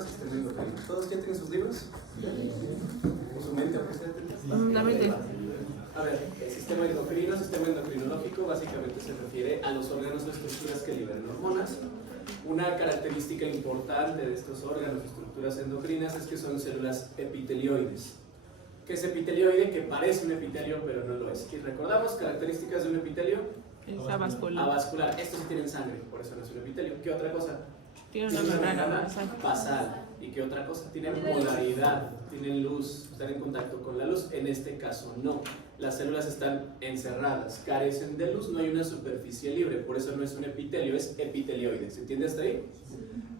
llama sistema endocrino. ¿Todos ya tienen sus libros? ¿O su mente? La mente. A ver, el sistema endocrinológico, básicamente se refiere a los órganos o estructuras que liberan hormonas. Una característica importante de estos órganos o estructuras endocrinas es que son células epitelioides. ¿Qué es epitelioide? Que parece un epitelio, pero no lo es. ¿Y recordamos características de un epitelio? Es avascular. Avascular. Estos sí tienen sangre, por eso no es un epitelio. ¿Qué otra cosa? Tiene una membrana basal. ¿Y qué otra cosa? Tienen polaridad, tienen luz, están en contacto con la luz. En este caso no. Las células están encerradas, carecen de luz, no hay una superficie libre, por eso no es un epitelio, es epitelioide. ¿Se entiende hasta ahí?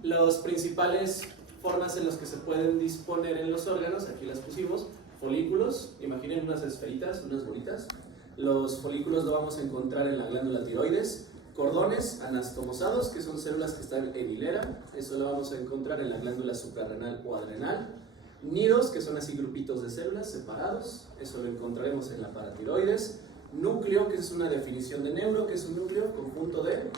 Las principales formas en las que se pueden disponer en los órganos, aquí las pusimos, folículos, imaginen unas esferitas, unas bolitas. Los folículos lo vamos a encontrar en la glándula tiroides. Cordones anastomosados, que son células que están en hilera, eso lo vamos a encontrar en la glándula suprarrenal o adrenal. Nidos, que son así grupitos de células separados, eso lo encontraremos en la paratiroides. Núcleo, que es una definición de neuro, que es un núcleo, conjunto de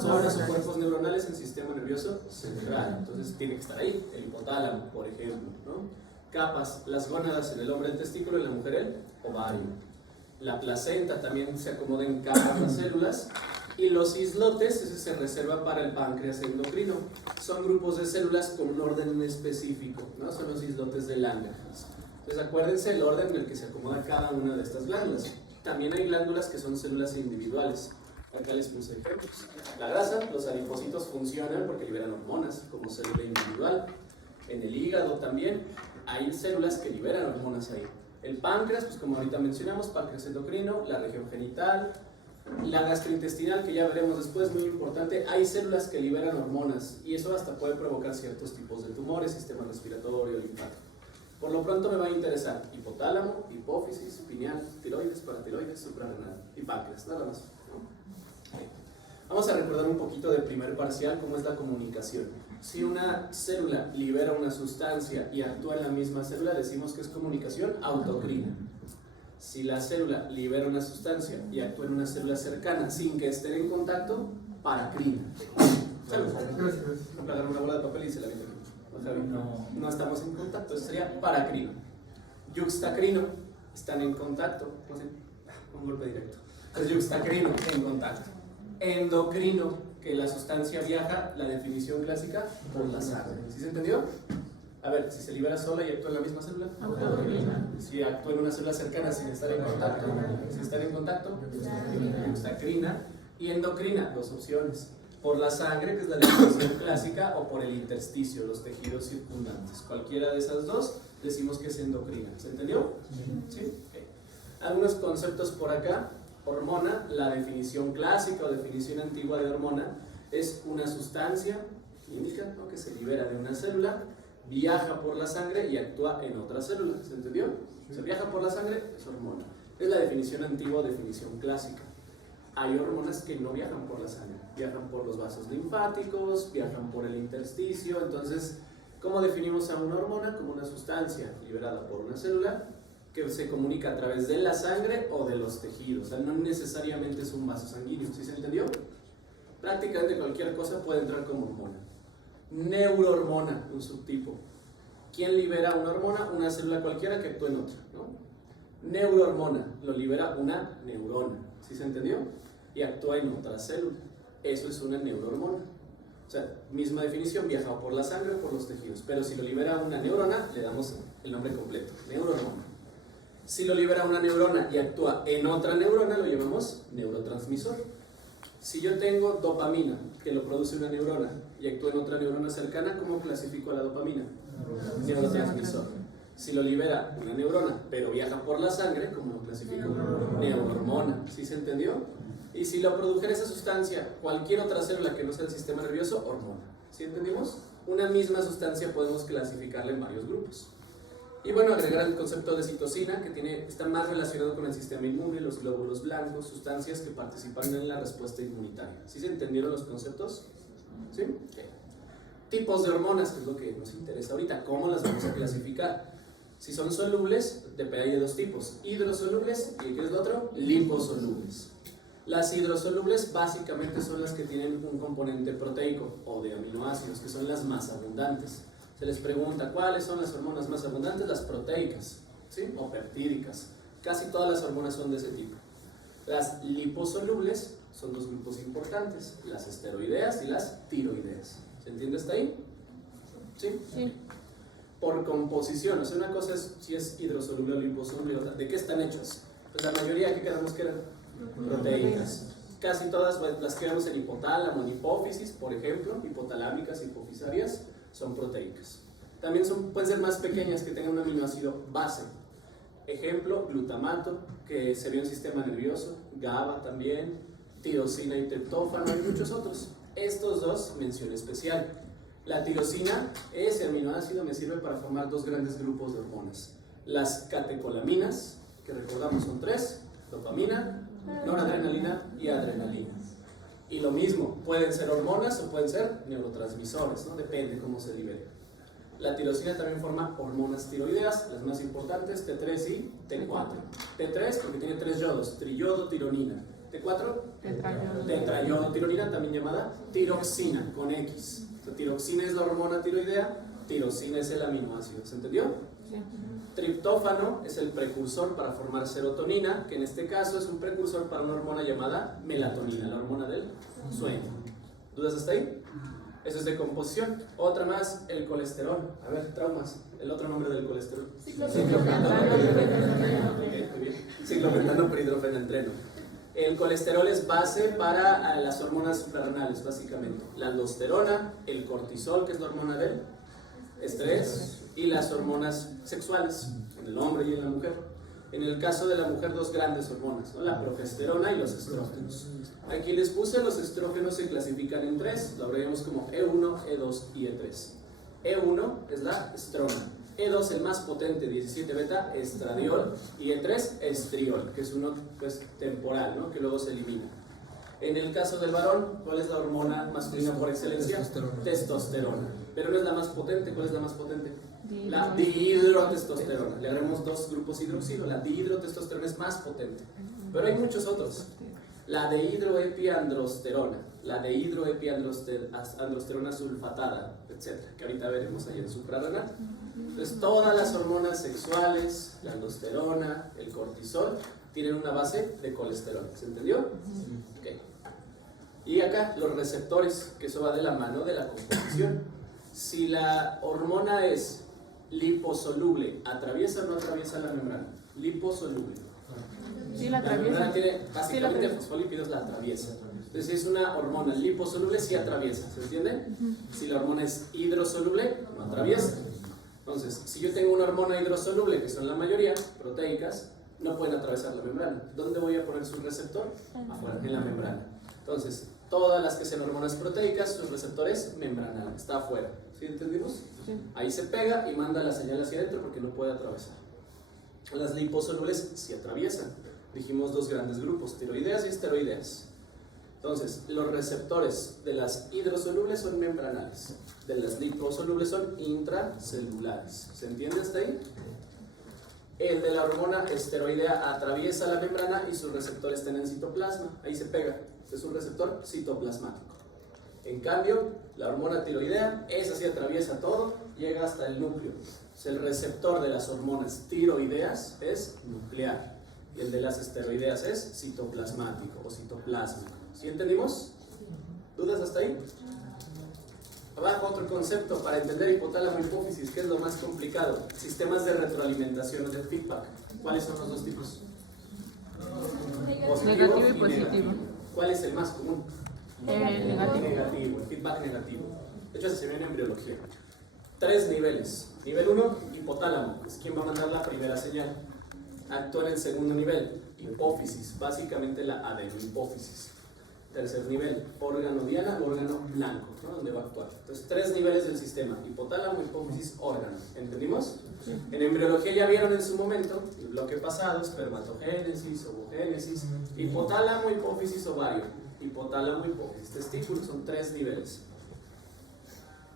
zonas o cuerpos neuronales en el sistema nervioso central. Entonces tiene que estar ahí, el hipotálamo, por ejemplo, ¿no? Capas, las gónadas en el hombre el testículo, en la mujer el ovario. La placenta también se acomoda en capas las células. Y los islotes, ese se reserva para el páncreas endocrino. Son grupos de células con un orden específico, ¿no? Son los islotes de Langerhans. Entonces acuérdense el orden en el que se acomoda cada una de estas glándulas. También hay glándulas que son células individuales. Acá les puse ejemplos. La grasa, los adipocitos funcionan porque liberan hormonas como célula individual. En el hígado también hay células que liberan hormonas ahí. El páncreas, pues como ahorita mencionamos, páncreas endocrino, la región genital. La gastrointestinal, que ya veremos después, muy importante, hay células que liberan hormonas y eso hasta puede provocar ciertos tipos de tumores, sistema respiratorio, linfático. Por lo pronto me va a interesar hipotálamo, hipófisis, pineal, tiroides, paratiroides, suprarrenal y páncreas, nada más, ¿no? Vamos a recordar un poquito del primer parcial, cómo es la comunicación. Si una célula libera una sustancia y actúa en la misma célula, decimos que es comunicación autocrina. Si la célula libera una sustancia y actúa en una célula cercana sin que estén en contacto, paracrina. Salud. Voy a agarrar una bola de papel y se la meto aquí. No estamos en contacto, eso sería paracrino. Yuxtacrino, están en contacto. Un golpe directo. Es yuxtacrino, en contacto. Endocrino, que la sustancia viaja, la definición clásica, por la sangre. ¿Sí se entendió? A ver, si se libera sola y actúa en la misma célula, si actúa en una célula cercana sin estar en contacto, yuxtacrina. Y endocrina, dos opciones: por la sangre, que es la definición clásica, o por el intersticio, los tejidos circundantes. Cualquiera de esas dos decimos que es endocrina. ¿Se entendió? ¿Sí? Okay. Algunos conceptos por acá. Hormona, la definición clásica o definición antigua de hormona es una sustancia química, ¿no?, que se libera de una célula, viaja por la sangre y actúa en otra célula. ¿Se entendió? Se viaja por la sangre, es hormona. Es la definición antigua o definición clásica. Hay hormonas que no viajan por la sangre, viajan por los vasos linfáticos, viajan por el intersticio. Entonces, ¿cómo definimos a una hormona? Como una sustancia liberada por una célula que se comunica a través de la sangre o de los tejidos. O sea, no necesariamente es un vaso sanguíneo. ¿Sí se entendió? Prácticamente cualquier cosa puede entrar como hormona. Neurohormona, un subtipo. ¿Quién libera una hormona? Una célula cualquiera que actúe en otra, ¿no? Neurohormona, lo libera una neurona. ¿Sí se entendió? Y actúa en otra célula. Eso es una neurohormona. O sea, misma definición, viaja por la sangre o por los tejidos. Pero si lo libera una neurona, le damos el nombre completo, neurohormona. Si lo libera una neurona y actúa en otra neurona, lo llamamos neurotransmisor. Si yo tengo dopamina, que lo produce una neurona, y actúa en otra neurona cercana, ¿cómo clasifico a la dopamina? Neurotransmisor. Si lo libera una neurona, pero viaja por la sangre, ¿cómo lo clasifico? Neurohormona. ¿Sí se entendió? Y si lo produjera esa sustancia, cualquier otra célula que no sea el sistema nervioso, hormona. ¿Sí entendimos? Una misma sustancia podemos clasificarla en varios grupos. Y bueno, agregar el concepto de citocina, que está más relacionado con el sistema inmune, los glóbulos blancos, sustancias que participan en la respuesta inmunitaria. ¿Sí se entendieron los conceptos? ¿Sí? Okay. Tipos de hormonas, que es lo que nos interesa ahorita. ¿Cómo las vamos a clasificar? Si son solubles, hay de dos tipos: hidrosolubles y ¿qué es lo otro? Liposolubles. Las hidrosolubles básicamente son las que tienen un componente proteico o de aminoácidos, que son las más abundantes. Se les pregunta cuáles son las hormonas más abundantes, las proteicas, ¿sí? O peptídicas. Casi todas las hormonas son de ese tipo. Las liposolubles son dos grupos importantes, las esteroideas y las tiroideas. ¿Se entiende hasta ahí? ¿Sí? Sí. Por composición, o sea, una cosa es si es hidrosoluble o liposoluble, ¿de qué están hechas? Pues la mayoría, ¿qué quedamos que eran? Proteínas. Casi todas las que vemos en hipotálamo, en hipófisis, por ejemplo, hipotalámicas, hipofisarias, son proteicas. También pueden ser más pequeñas que tengan un aminoácido base. Ejemplo, glutamato, que se ve en el sistema nervioso, GABA también, tirosina y triptófano, y muchos otros. Estos dos, mención especial. La tirosina, ese aminoácido me sirve para formar dos grandes grupos de hormonas. Las catecolaminas, que recordamos son tres, dopamina, noradrenalina y adrenalina. Y lo mismo, pueden ser hormonas o pueden ser neurotransmisores, ¿no? Depende cómo se libere. La tirosina también forma hormonas tiroideas, las más importantes, T3 y T4. T3 porque tiene 3 yodos, triyodotironina. T4, tetrayodotironina, también llamada tiroxina, con X. La tiroxina es la hormona tiroidea, tirosina es el aminoácido, ¿se entendió? Sí. Triptófano es el precursor para formar serotonina, que en este caso es un precursor para una hormona llamada melatonina, la hormona del sueño. ¿Dudas hasta ahí? Eso es de composición. Otra más, el colesterol. A ver, traumas. El otro nombre del colesterol. Ciclopentano perhidrofenantreno. El colesterol es base para las hormonas suprarrenales, básicamente. La aldosterona, el cortisol, que es la hormona del estrés, y las hormonas sexuales, en el hombre y en la mujer. En el caso de la mujer, dos grandes hormonas, ¿no? La progesterona y los estrógenos. Aquí les puse, los estrógenos se clasifican en tres, lo abreviamos como E1, E2 y E3. E1 es la estrona, E2 el más potente, 17 beta, estradiol, y E3 estriol, que es uno pues, temporal, ¿no? Que luego se elimina. En el caso del varón, ¿cuál es la hormona masculina por excelencia? Testosterona. Pero no es la más potente, ¿cuál es la más potente? La dihidrotestosterona. Le haremos dos grupos hidroxilo. La dihidrotestosterona es más potente. Pero hay muchos otros. La dehidroepiandrosterona, la dehidroepiandrosterona sulfatada, etc. Que ahorita veremos ahí en suprarrenal. Entonces, todas las hormonas sexuales, la aldosterona, el cortisol, tienen una base de colesterol. ¿Se entendió? Okay. Y acá los receptores, que eso va de la mano de la composición. Si la hormona es liposoluble, ¿atraviesa o no atraviesa la membrana? Liposoluble. Sí, la atraviesa. La membrana tiene básicamente fosfolípidos, la atraviesa. Entonces, si es una hormona liposoluble, sí atraviesa. ¿Se entiende? Si la hormona es hidrosoluble, no atraviesa. Entonces, si yo tengo una hormona hidrosoluble, que son la mayoría, proteicas, no pueden atravesar la membrana. ¿Dónde voy a poner su receptor? Afuera, en la membrana. Entonces, todas las que sean hormonas proteicas, su receptor es membranal, está afuera. ¿Sí entendimos? Sí. Ahí se pega y manda la señal hacia adentro porque no puede atravesar. Las liposolubles sí atraviesan. Dijimos dos grandes grupos, tiroideas y esteroideas. Entonces, los receptores de las hidrosolubles son membranales, de las liposolubles son intracelulares. ¿Se entiende hasta ahí? El de la hormona esteroidea atraviesa la membrana y sus receptores están en citoplasma, ahí se pega. Es un receptor citoplasmático. En cambio, la hormona tiroidea, esa sí atraviesa todo, llega hasta el núcleo. El receptor de las hormonas tiroideas es nuclear y el de las esteroideas es citoplasmático o citoplásmico. ¿Sí entendimos? ¿Dudas hasta ahí? Abajo otro concepto para entender hipotálamo y hipófisis, que es lo más complicado. Sistemas de retroalimentación o de feedback. ¿Cuáles son los dos tipos? Negativo y positivo. ¿Cuál es el más común? Negativo, el feedback negativo. De hecho, se ve en embriología. 3 niveles. Nivel 1, hipotálamo, es quien va a mandar la primera señal. Actúa en el segundo nivel, hipófisis, básicamente la adenohipófisis. Tercer nivel, órgano diana, órgano blanco, ¿no? Donde va a actuar. Entonces, 3 niveles del sistema, hipotálamo, hipófisis, órgano. ¿Entendimos? Sí. En embriología ya vieron en su momento, el bloque pasado, espermatogénesis, ovogénesis, hipotálamo, hipófisis, ovario, hipotálamo, hipófisis, testículo, son 3 niveles.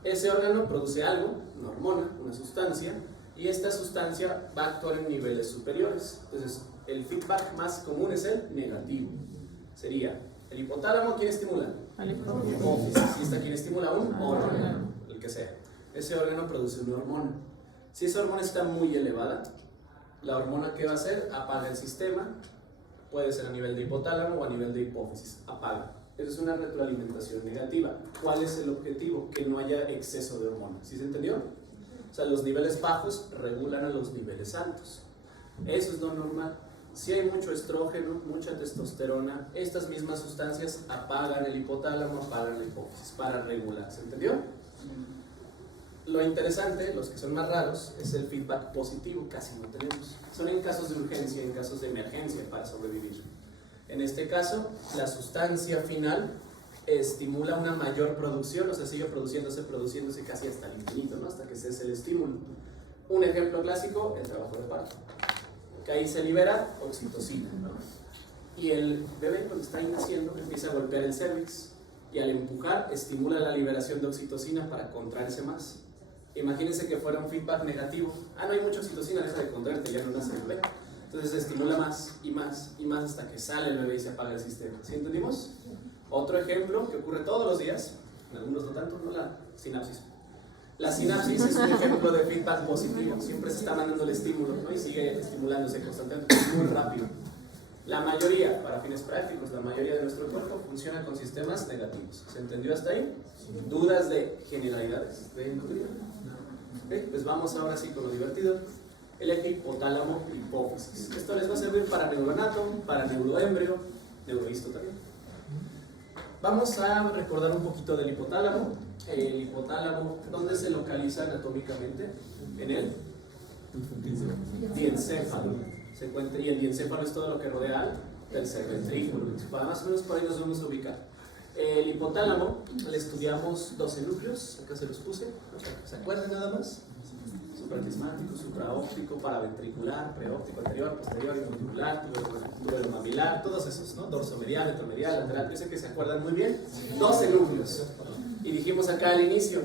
Ese órgano produce algo, una hormona, una sustancia, y esta sustancia va a actuar en niveles superiores. Entonces, el feedback más común es el negativo. Sería el hipotálamo, ¿quién estimula? El hipófisis. Y esta, ¿quién estimula? Un órgano, el que sea. ese órgano produce una hormona. Si esa hormona está muy elevada, la hormona que va a hacer apaga el sistema, puede ser a nivel de hipotálamo o a nivel de hipófisis, apaga. Eso es una retroalimentación negativa. ¿Cuál es el objetivo? Que no haya exceso de hormona. ¿Sí se entendió? O sea, los niveles bajos regulan a los niveles altos. Eso es lo normal. Si hay mucho estrógeno, mucha testosterona, estas mismas sustancias apagan el hipotálamo, apagan la hipófisis para regular. ¿Se entendió? Lo interesante, los que son más raros, es el feedback positivo. Casi no tenemos. Son en casos de urgencia, en casos de emergencia para sobrevivir. En este caso, la sustancia final estimula una mayor producción, o sea, sigue produciéndose casi hasta el infinito, ¿no? Hasta que cese el estímulo. Un ejemplo clásico, el trabajo de parto. Que ahí se libera oxitocina, ¿no? Y el bebé, cuando está ahí naciendo, empieza a golpear el cérvix y al empujar estimula la liberación de oxitocina para contraerse más. Imagínense que fuera un feedback negativo. Ah, no hay mucha oxitocina, deja de contraerte, ya no nace el bebé. Entonces se estimula más y más y más hasta que sale el bebé y se apaga el sistema. ¿Sí entendimos? Otro ejemplo que ocurre todos los días, en algunos no tanto, no la sinapsis. La sinapsis es un ejemplo de feedback positivo, siempre se está mandando el estímulo, ¿no? Y sigue estimulándose constantemente, muy rápido. La mayoría, para fines prácticos, la mayoría de nuestro cuerpo funciona con sistemas negativos. ¿Se entendió hasta ahí? ¿Dudas de generalidades de endocrinio? Okay, pues vamos ahora sí con lo divertido. El eje hipotálamo hipófisis. Esto les va a servir para neuronato, para neuroembrio, neurohisto también. Vamos a recordar un poquito del hipotálamo. El hipotálamo, ¿dónde se localiza anatómicamente? En el diencéfalo. Se encuentra, y el diencéfalo es todo lo que rodea al tercer ventrículo. Más o menos por ahí nos vamos a ubicar. El hipotálamo, le estudiamos 12 núcleos, acá se los puse, ¿se acuerdan nada más? Supraquiasmático, supraóptico, paraventricular, preóptico, anterior, posterior, intraventricular, túbulo mamilar, todos esos, ¿no? Dorsomedial, ventromedial, lateral, yo sé que se acuerdan muy bien. 12 núcleos. Y dijimos acá al inicio,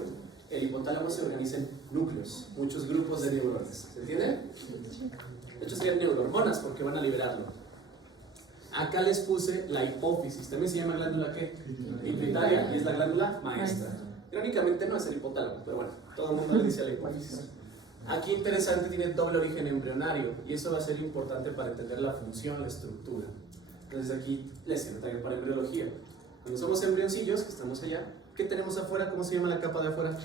el hipotálamo se organiza en núcleos, muchos grupos de neuronas. ¿Se entiende? De hecho serían neurohormonas porque van a liberarlo. Acá les puse la hipófisis, también se llama glándula ¿qué? Pituitaria, y es la glándula maestra. Irónicamente no es el hipotálamo, pero bueno, todo el mundo le dice a la hipófisis. Aquí interesante, tiene doble origen embrionario y eso va a ser importante para entender la función, la estructura. Entonces aquí les sirve también para embriología. Cuando somos embrioncillos, que estamos allá, ¿qué tenemos afuera? ¿Cómo se llama la capa de afuera?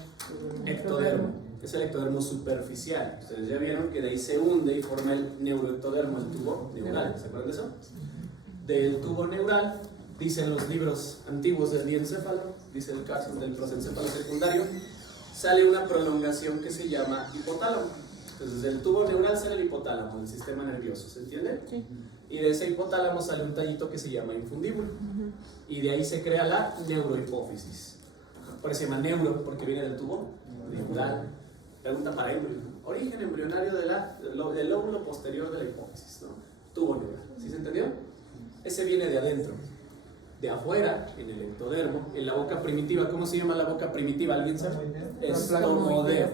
Ectodermo. Es el ectodermo superficial. Ustedes ya vieron que de ahí se hunde y forma el neuroectodermo, el tubo neural. ¿Se acuerdan de eso? Del tubo neural, dicen los libros antiguos del diencéfalo, dice el caso del prosencéfalo secundario, sale una prolongación que se llama hipotálamo. Entonces del tubo neural sale el hipotálamo, el sistema nervioso, ¿se entiende? Sí. Y de ese hipotálamo sale un tallito que se llama infundíbulo. Y de ahí se crea la neurohipófisis. Por eso se llama neuro, porque viene del tubo neural. Pregunta para embrio. Origen embrionario del lóbulo posterior de la hipófisis, ¿no? Tubo neural. ¿Sí se entendió? Ese viene de adentro. De afuera, en el ectodermo, en la boca primitiva. ¿Cómo se llama la boca primitiva? ¿Alguien sabe? Estomodeo,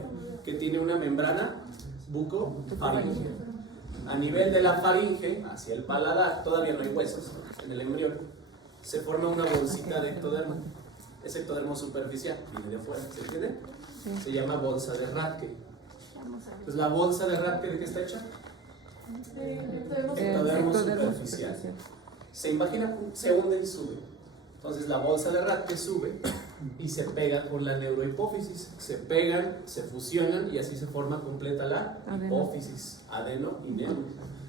que tiene una membrana bucofaríngea. A nivel de la faringe, hacia el paladar, todavía no hay huesos en el embrión, se forma una bolsita de ectodermo. Es ectodermo superficial, viene de afuera, ¿se entiende? Sí. Se llama bolsa de Rathke. Pues la bolsa de Rathke, ¿de qué está hecha? Ectodermo superficial. Se imagina, se hunde y sube. Entonces la bolsa de Rathke sube y se pega con la neurohipófisis. Se pegan, se fusionan y así se forma completa la hipófisis, adeno y neuro.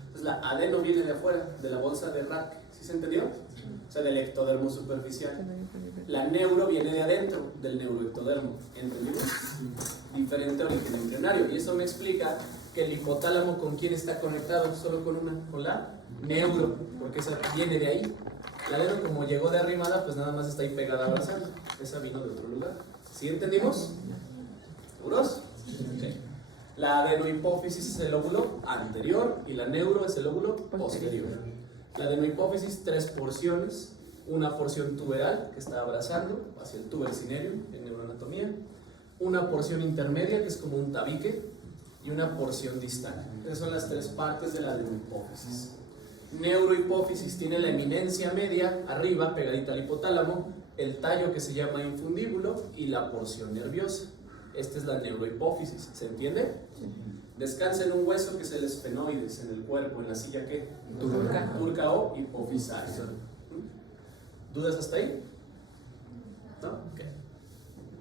Entonces la adeno viene de afuera, de la bolsa de Rathke. ¿Sí se entendió? O sea, del ectodermo superficial. La neuro viene de adentro, del neuroectodermo. ¿Entendimos? Diferente origen embrionario. Y eso me explica que el hipotálamo, ¿con quién está conectado? Solo con una, con la neuro, porque esa viene de ahí. La adeno, como llegó de arrimada, pues nada más está ahí pegada abrazando. Esa vino de otro lugar. ¿Sí entendimos? ¿Seguros? Sí. La adenohipófisis es el lóbulo anterior y la neuro es el lóbulo posterior. La adenohipófisis, 3 porciones. Una porción tuberal que está abrazando hacia el tuber cinereum en neuroanatomía. Una porción intermedia que es como un tabique. Y una porción distal. Esas son las 3 partes de la adenohipófisis. Neurohipófisis tiene la eminencia media, arriba, pegadita al hipotálamo, el tallo que se llama infundíbulo y la porción nerviosa. Esta es la neurohipófisis, ¿se entiende? Descansa en un hueso que es el esfenoides en el cuerpo, en la silla que turca o hipofisaria. ¿Dudas hasta ahí? ¿No? Okay.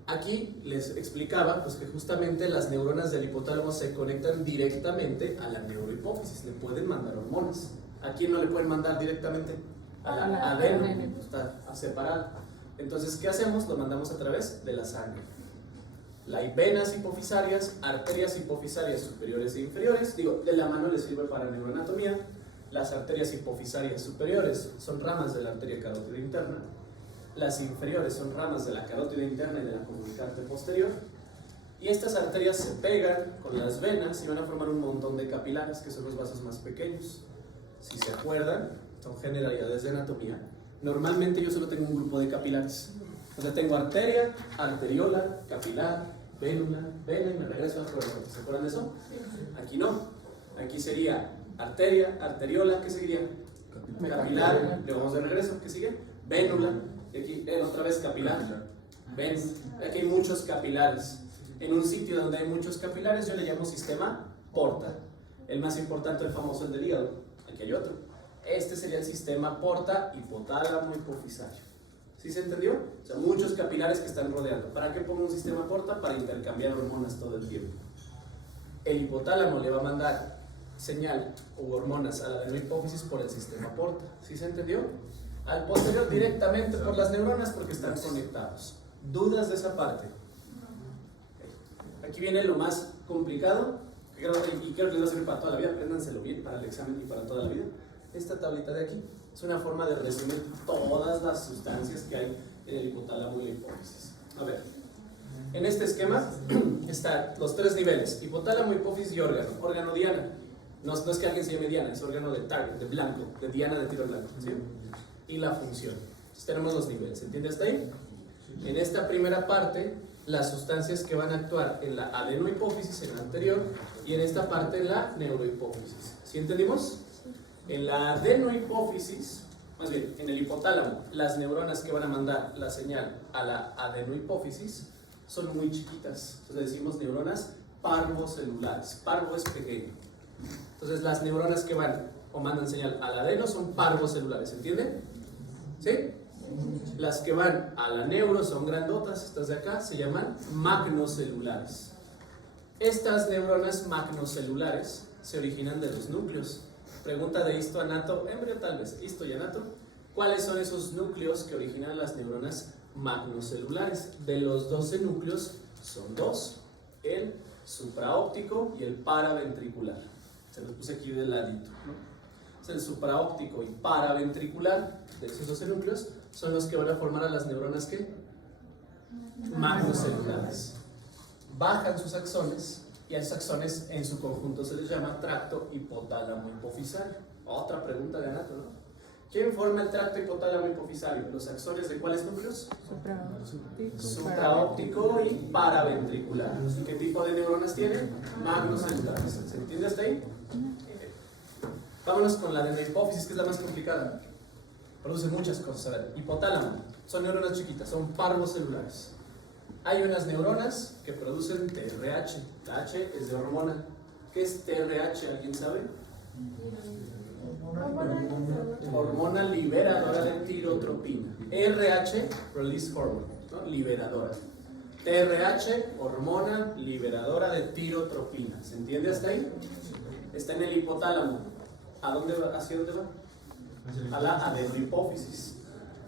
Aquí les explicaba pues, que justamente las neuronas del hipotálamo se conectan directamente a la neurohipófisis, le pueden mandar hormonas. ¿A quién no le pueden mandar directamente? A la adeno, está separado. Entonces, ¿qué hacemos? Lo mandamos a través de la sangre. Hay venas hipofisarias, arterias hipofisarias superiores e inferiores. Digo, de la mano les sirve para neuroanatomía. Las arterias hipofisarias superiores son ramas de la arteria carótida interna. Las inferiores son ramas de la carótida interna y de la comunicante posterior. Y estas arterias se pegan con las venas y van a formar un montón de capilares, que son los vasos más pequeños. Si se acuerdan, son generalidades de anatomía. Normalmente yo solo tengo un grupo de capilares. O sea, tengo arteria, arteriola, capilar, vénula, vena y me regreso al corazón. ¿Se acuerdan de eso? Aquí no. Aquí sería arteria, arteriola, ¿qué seguiría? Capilar, le vamos de regreso, ¿qué sigue? Vénula, y aquí otra vez capilar. ¿Ven? Aquí hay muchos capilares. En un sitio donde hay muchos capilares yo le llamo sistema porta. El más importante, el famoso, el del hígado. Aquí hay otro. Este sería el sistema porta hipotálamo hipofisario. ¿Sí se entendió? O sea, muchos capilares que están rodeando. ¿Para qué pongo un sistema porta? Para intercambiar hormonas todo el tiempo. El hipotálamo le va a mandar señal o hormonas a la adenohipófisis por el sistema porta. ¿Sí se entendió? Al posterior directamente por las neuronas porque están conectados. ¿Dudas de esa parte? Aquí viene lo más complicado y creo que les va a servir para toda la vida. Apréndanselo bien para el examen y para toda la vida. Esta tablita de aquí es una forma de resumir todas las sustancias que hay en el hipotálamo y la hipófisis. A ver, en este esquema están los tres niveles: hipotálamo, hipófisis y órgano. Órgano diana. No es que alguien se llame Diana, es órgano de target, de blanco, de diana de tiro blanco, ¿sí? Y la función. Entonces tenemos los niveles, ¿entiende hasta ahí? En esta primera parte, las sustancias que van a actuar en la adenohipófisis, en la anterior, y en esta parte en la neurohipófisis. ¿Sí entendimos? En la adenohipófisis, más bien, en el hipotálamo, las neuronas que van a mandar la señal a la adenohipófisis son muy chiquitas. Entonces decimos neuronas parvocelulares. Parvo es pequeño. Entonces las neuronas que van o mandan señal al adeno son parvocelulares, ¿entienden? ¿Sí? Las que van a la neuro son grandotas, estas de acá se llaman magnocelulares. Estas neuronas magnocelulares se originan de los núcleos. Pregunta de histoanato, embryo tal vez, histo y anato. ¿Cuáles son esos núcleos que originan las neuronas magnocelulares? De los 12 núcleos son dos, el supraóptico y el paraventricular. Se los puse aquí de ladito, ¿no? El supraóptico y paraventricular de esos 12 núcleos son los que van a formar a las neuronas ¿qué? Magnocelulares. Bajan sus axones y a esos axones en su conjunto se les llama tracto hipotálamo hipofisario. Otra pregunta de anato, ¿no? ¿Quién forma el tracto hipotálamo hipofisario? ¿Los axones de cuáles núcleos? Supraóptico y paraventricular. ¿Qué tipo de neuronas tienen? Magnocelulares. ¿Se entiende hasta ahí? Vámonos con la adenohipófisis, que es la más complicada. Produce muchas cosas. A ver, hipotálamo. Son neuronas chiquitas, son parvocelulares. Hay unas neuronas que producen TRH. La H es de hormona. ¿Qué es TRH? ¿Alguien sabe? Hormona liberadora de tirotropina. RH, release hormone, ¿no? Liberadora. TRH, hormona liberadora de tirotropina. ¿Se entiende hasta ahí? Está en el hipotálamo. ¿A dónde va? ¿Hacia dónde va? A la adenohipófisis.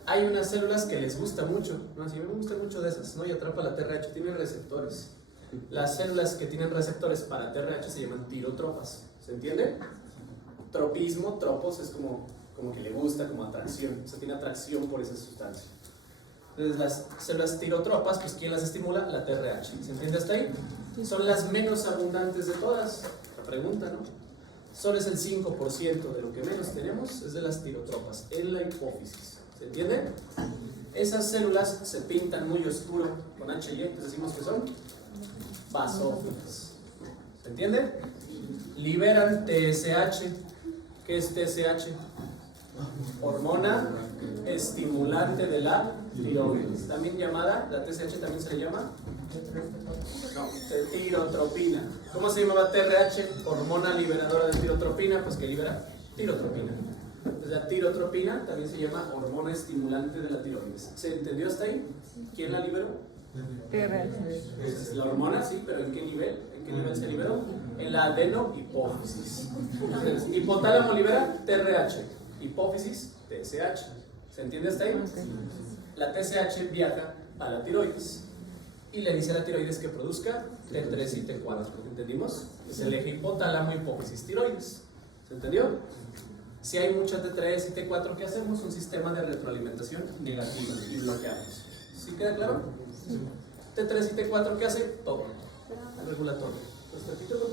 Hay unas células que les gusta mucho, ¿no? Sí, me gustan mucho de esas, ¿no? Y atrapa la TRH, tienen receptores. Las células que tienen receptores para TRH se llaman tirotropas. ¿Se entiende? Tropismo, tropos, es como que le gusta, como atracción. O sea, tiene atracción por esa sustancia. Entonces, las células tirotropas, pues ¿quién las estimula? La TRH. ¿Se entiende hasta ahí? Son las menos abundantes de todas. La pregunta, ¿no? Solo es el 5% de lo que menos tenemos, es de las tirotropas en la hipófisis. ¿Se entiende? Esas células se pintan muy oscuro con H y E, entonces decimos que son basófilas. ¿Se entiende? Liberan TSH. ¿Qué es TSH? Hormona estimulante de la tiroides. También llamada, la TSH también se le llama No, tirotropina. ¿Cómo se llamaba TRH? Hormona liberadora de tirotropina, pues que libera tirotropina. Entonces la tirotropina también se llama hormona estimulante de la tiroides. ¿Se entendió hasta ahí? ¿Quién la liberó? TRH. Es la hormona, sí, pero ¿en qué nivel? ¿En qué nivel se liberó? En la adenohipófisis. Entonces, hipotálamo libera TRH, hipófisis TSH. ¿Se entiende hasta ahí? La TSH viaja a la tiroides y le dice a la tiroides que produzca T3 y T4. ¿Entendimos? Es el eje hipotálamo, hipófisis, tiroides. ¿Se entendió? Si hay mucha T3 y T4, ¿qué hacemos? Un sistema de retroalimentación negativa y bloqueamos. ¿Sí queda claro? T3 y T4, ¿qué hace? Todo. Regulatorio. Pues repito con